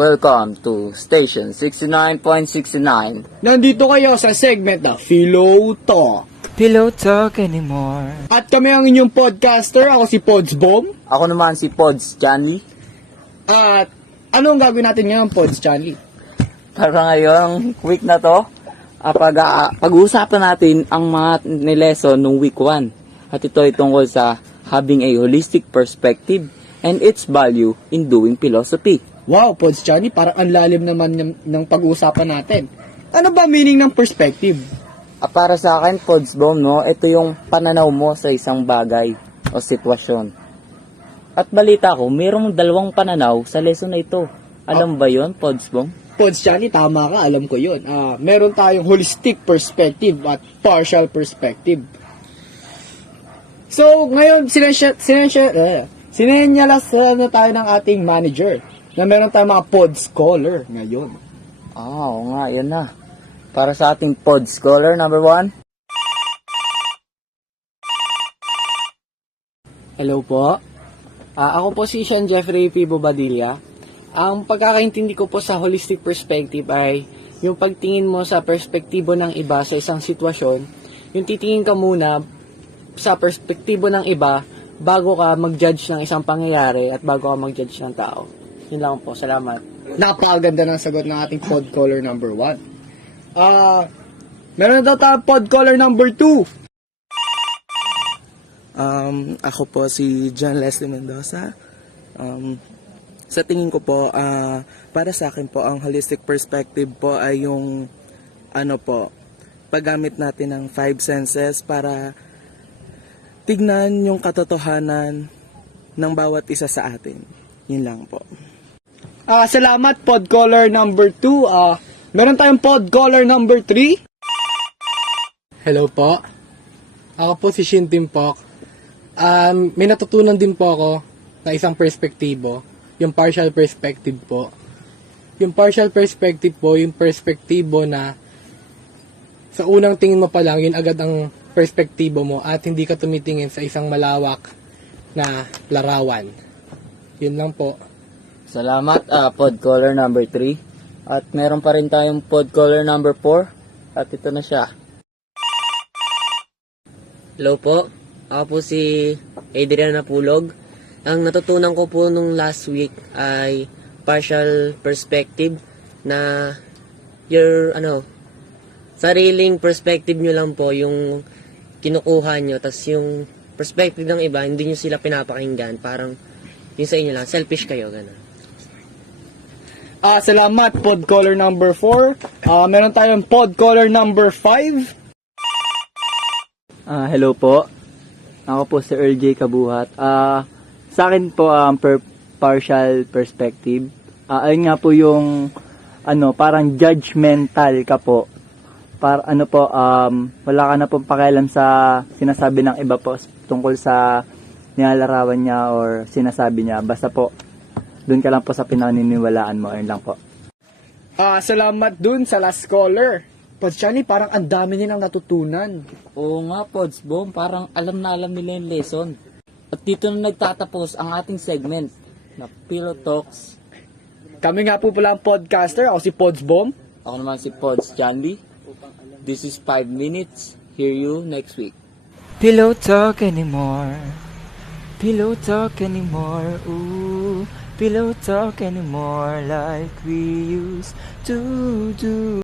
Welcome to Station 69.69. Nandito kayo sa segment na Philo Talk. Pillow talk anymore. At kami ang inyong podcaster. Ako si Pods Bomb. Ako naman si Pods Janly. At anong gagawin natin ngayon, Pods Chanly? Para ngayong week na to, pag-uusapan natin ang mga nileson nung week 1. At ito ay tungkol sa having a holistic perspective and its value in doing philosophy. Wow, Pods Chanly, parang ang lalim naman ng pag-uusapan natin. Ano ba meaning ng perspective? Para sa akin, Pods Bomb, no, ito yung pananaw mo sa isang bagay o sitwasyon. At balita ko, mayroong dalawang pananaw sa lesson na ito. Alam ba yon, Pods Bomb? Pods Chanly, tama ka, alam ko yun. Meron tayong holistic perspective at partial perspective. So, ngayon, sinenyalas na tayo ng ating manager na meron tayong mga pod scholar ngayon. Oo nga, yan na. Para sa ating pod scholar, number 1. Hello po. Ako po si Sean Jeffrey P. Bobadilla. Ang pagkakaintindi ko po sa holistic perspective ay yung pagtingin mo sa perspektibo ng iba sa isang sitwasyon, yung titingin ka muna sa perspektibo ng iba bago ka mag-judge ng isang pangyayari at bago ka mag-judge ng tao. Yun lang po. Salamat. Napakaganda ng sagot ng ating pod caller number 1. Meron na daw tayong pod caller number 2. Ako po si John Leslie Mendoza. Sa tingin ko po, para sa akin po, ang holistic perspective po ay yung paggamit natin ng 5 senses para tignan yung katotohanan ng bawat isa sa atin. Yun lang po. Salamat, pod caller number 2. Meron tayong pod caller number 3. Hello po. Ako po si Shin Timpok. May natutunan din po ako na isang perspektibo, yung partial perspective po. Yung partial perspective po, yung perspektibo na sa unang tingin mo pa lang, yun agad ang perspektibo mo at hindi ka tumitingin sa isang malawak na larawan. Yun lang po. Salamat, pod caller number 3. At meron pa rin tayong pod caller number 4. At ito na siya. Hello po, ako po si Adrian Napulog. Ang natutunan ko po nung last week ay partial perspective na your sariling perspective nyo lang po yung kinukuha nyo, tas yung perspective ng iba hindi nyo sila pinapakinggan, parang yung sa inyo lang, selfish kayo, gano'n. Salamat, pod caller number 4. Meron tayong pod caller number 5. Hello po. Ako po si Earl J. Kabuhat. Sa akin po partial perspective. Ayun nga po yung parang judgmental ka po. Wala ka na pong pakialam sa sinasabi ng iba po tungkol sa nilalarawan niya or sinasabi niya. Basta po doon ka lang po sa pinaniniwalaan mo. Ayun lang po. Salamat dun sa last caller. Pods Chanly, parang ang dami nilang natutunan. Oo nga, Pods Bomb, parang alam na alam nila yung lesson. At dito na nagtatapos ang ating segment na Philo Talks. Kami nga po pala ang podcaster. Ako si Pods Bomb. Ako naman si Pods Janly. This is 5 minutes. Hear you next week. Pillow talk anymore. Pillow talk anymore. Ooh, pillow talk anymore like we used to do.